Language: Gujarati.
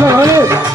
હરે